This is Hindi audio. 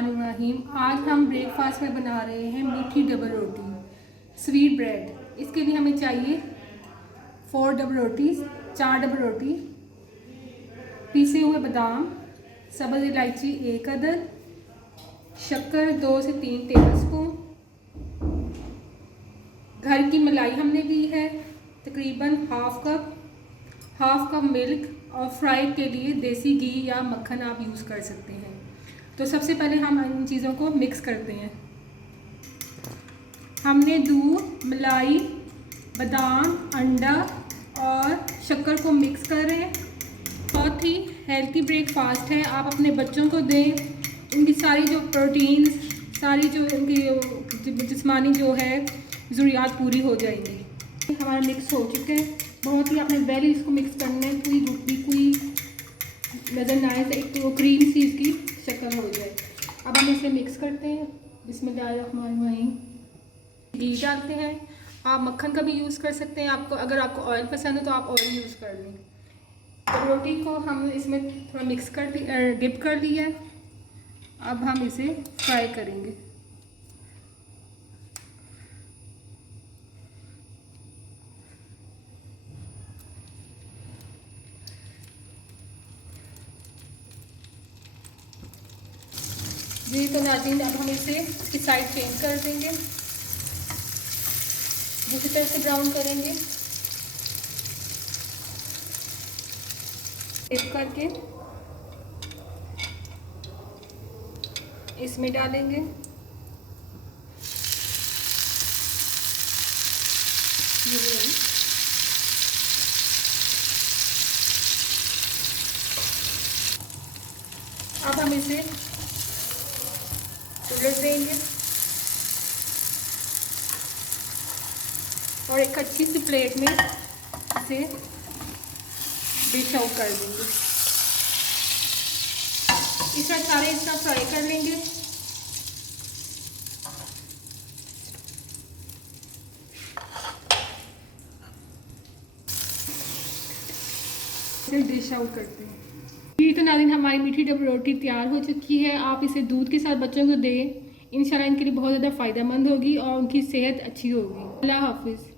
बिस्मिल्लाहिर्रहमानिर्रहीम। आज हम ब्रेकफास्ट में बना रहे हैं मीठी डबल रोटी, स्वीट ब्रेड। इसके लिए हमें चाहिए 4 डबल रोटीज़, 4 डबल रोटी, पीसे हुए बादाम, सब्ज़ इलायची 1 अदद, शक्कर 2 से 3 टेबलस्पून, घर की मलाई हमने ली है तकरीबन हाफ कप मिल्क और फ्राई के लिए देसी घी या मक्खन आप यूज़ कर सकते हैं। तो सबसे पहले हम इन चीज़ों को मिक्स करते हैं। हमने दूध, मलाई, बादाम, अंडा और शक्कर को मिक्स कर रहे हैं। बहुत ही हेल्थी ब्रेकफास्ट है, आप अपने बच्चों को दें। उनकी सारी जो प्रोटीन्स, सारी जो उनकी जिस्मानी जो है ज़रूरियात पूरी हो जाएंगी। हमारा मिक्स हो चुका है, बहुत ही आपने वेल इसको मिक्स करना है, कोई नज़र ना आए, एक तो क्रीम सी इसकी शक्ल हो जाए। अब हम इसे मिक्स करते हैं। बिस्मिल्लाहिर्रहमानिर्रहीम। घी डालते हैं, आप मक्खन का भी यूज़ कर सकते हैं। अगर आपको ऑयल पसंद है तो आप ऑयल यूज़ कर लें। तो रोटी को हम इसमें थोड़ा डिप कर लिया है। अब हम इसे फ्राई करेंगे। जी तो नाज़रीन, अब हम इसे इसकी साइड चेंज कर देंगे, दूसरी तरफ से ब्राउन करेंगे। डिप करके इसमें डालेंगे। अब हम इसे उलट देंगे और एक अच्छी सी प्लेट में इसे डिश आउट कर देंगे। इस तरह सारे इसका फ्राई कर लेंगे। इसे डिश आउट करते हैं। जी तो नाज़रीन, हमारी मीठी डबल रोटी तैयार हो चुकी है। आप इसे दूध के साथ बच्चों को दें, इंशाल्लाह इनके लिए बहुत ज़्यादा फ़ायदेमंद होगी और उनकी सेहत अच्छी होगी। अल्लाह हाफिज़।